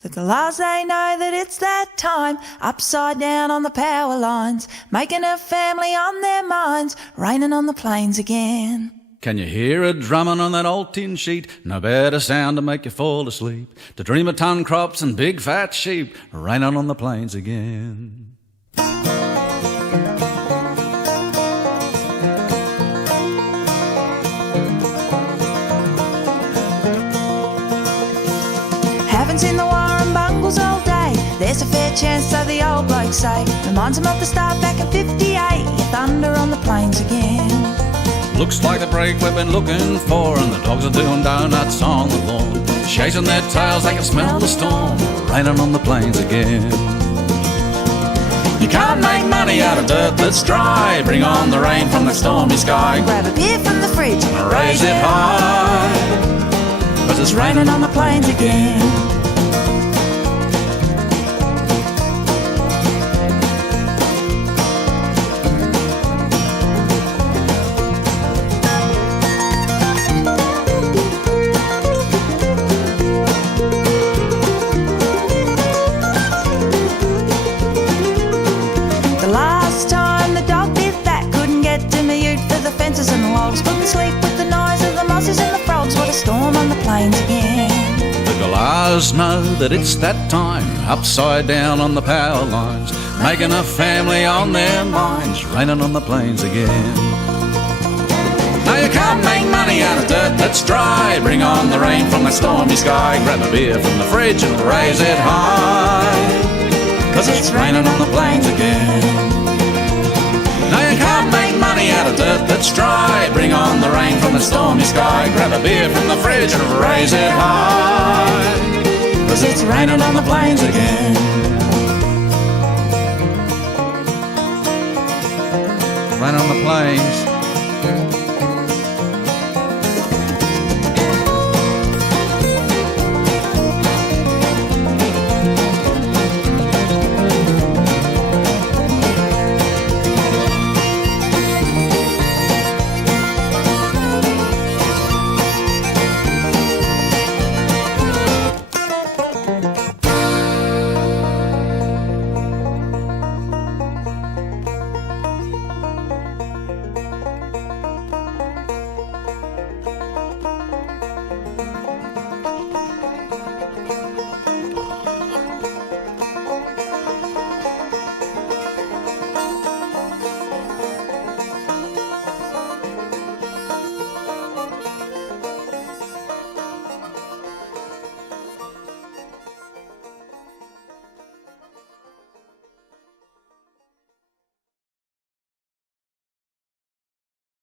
The galahs, they know that it's that time, upside down on the power lines, making a family on their minds, raining on the plains again. Can you hear it drumming on that old tin sheet? No better sound to make you fall asleep, to dream of ton crops and big fat sheep, raining on the plains again. Haven't seen the Warren Bungles all day. There's a fair chance, so the old blokes say. Reminds them of the start back in 58. You thunder on the plains again. Looks like the break we've been looking for, and the dogs are doing donuts on the lawn, chasing their tails, they can smell the storm, raining on the plains again. You can't make money out of dirt that's dry. Bring on the rain from the stormy sky. Grab a beer from the fridge and raise it high, 'cause it's raining on the plains again. Last time the dog did that, couldn't get to me ute for the fences and the logs, couldn't sleep with the noise of the mosses and the frogs. What a storm on the plains again. The galahs know that it's that time, upside down on the power lines, making a family on their minds, raining on the plains again. Now you can't make money out of dirt that's dry. Bring on the rain from the stormy sky. Grab a beer from the fridge and raise it high, 'cause it's raining on the plains again. Now you can't make money out of dirt that's dry. Bring on the rain from the stormy sky. Grab a beer from the fridge and raise it high, 'cause it's raining on the plains again. Rain on the plains.